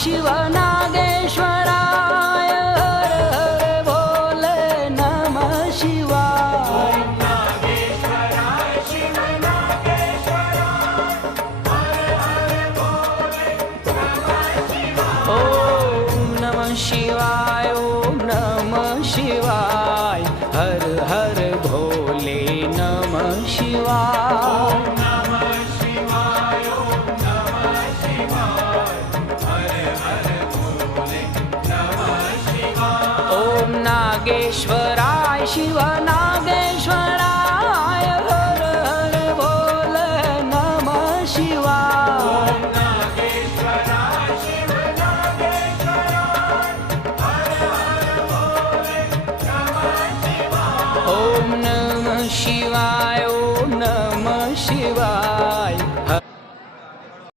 शिव नागेश्वराय हर हर भोले नमः शिवाय ओम नमः शिवाय ओम नमः शिवाय हर हर भोले नमः शिवाय ओम नागेश्वराय शिव नागेश्वराय हर हर भोले नमः शिवाय